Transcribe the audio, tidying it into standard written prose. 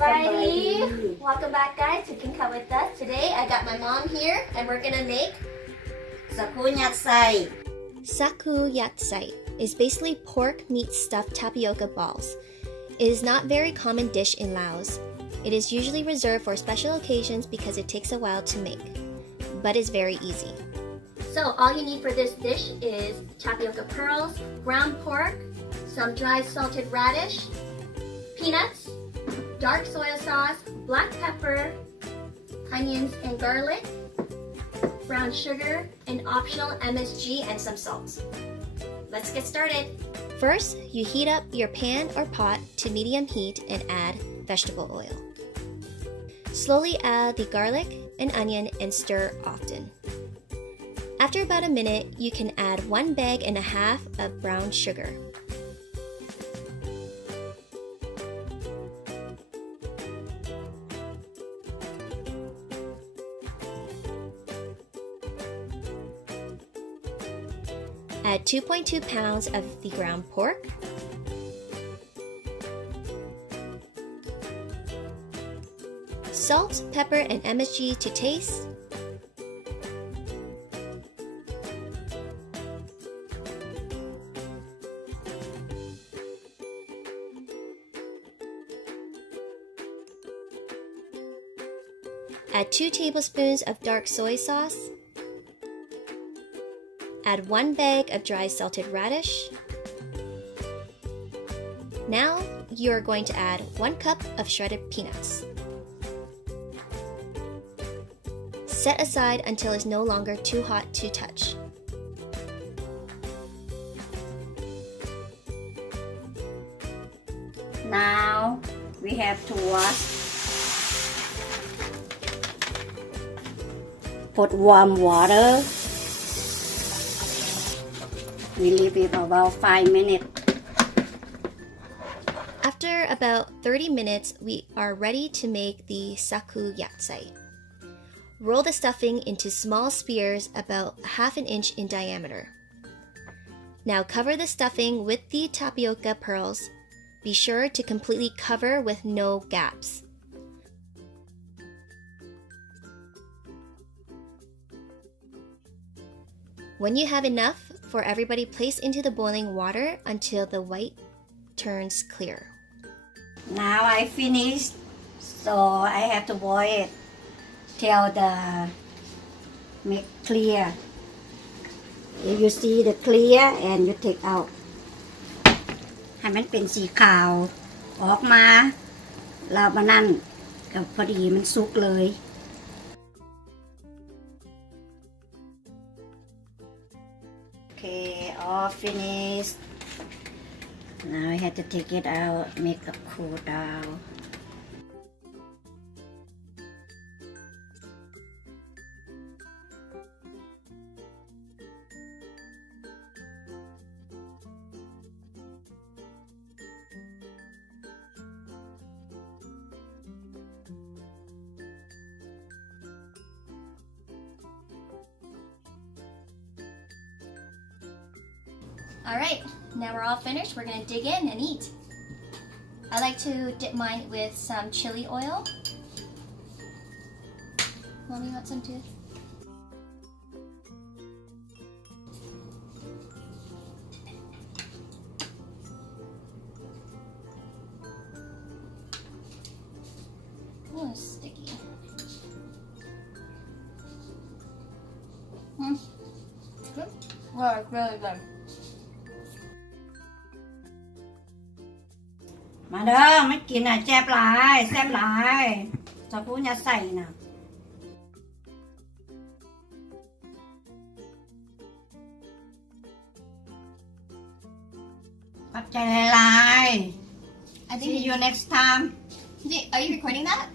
everybody! Welcome back, guys, to King Cut with us. Today I got my mom here and we're gonna make Sakoo. Sakoo yatsai is basically pork meat stuffed tapioca balls. It is not a very common dish in Laos. It is usually reserved for special occasions because it takes a while to make, but is very easy. So all you need for this dish is tapioca pearls, ground pork, some dry salted radish, peanuts, dark soy sauce, black pepper, onions and garlic, brown sugar, and optional MSG and some salt. Let's get started. First, you heat up your pan or pot to medium heat and add vegetable oil. Slowly add the garlic and onion and stir often. After about a minute, you can add 1.5 bags of brown sugar. Add 2.2 pounds of the ground pork, salt, pepper, and MSG to taste, add 2 tablespoons of dark soy sauce, add 1 bag of dry salted radish. Now you are going to add 1 cup of shredded peanuts. Set aside until it's no longer too hot to touch. Now we have to wash. Put warm water. We leave it about 5 minutes. After about 30 minutes, we are ready to make the Sakoo yatsai. Roll the stuffing into small spears about 1/2 inch in diameter. Now cover the stuffing with the tapioca pearls. Be sure to completely cover with no gaps. When you have enough for everybody, place into the boiling water until the white turns clear. Now I finished, so I have to boil it till the make clear. If you see the clear and you take out ให้มันเป็นสีขาวออกมาแล้วมานั่นก็พอดีมันสุกเลย Okay, all finished. Now I have to take it out, make it cool down. Alright, now we're all finished. We're gonna dig in and eat. I like to dip mine with some chili oil. Mommy, you want some too? Oh, it's sticky. Good? Oh, it's really good. มาเด้อไม่กินอ่ะแซ่บหลายแซ่บหลายจะพูดอย่าใส่น่ะขอบใจหลายๆ See you next time. Are you recording that?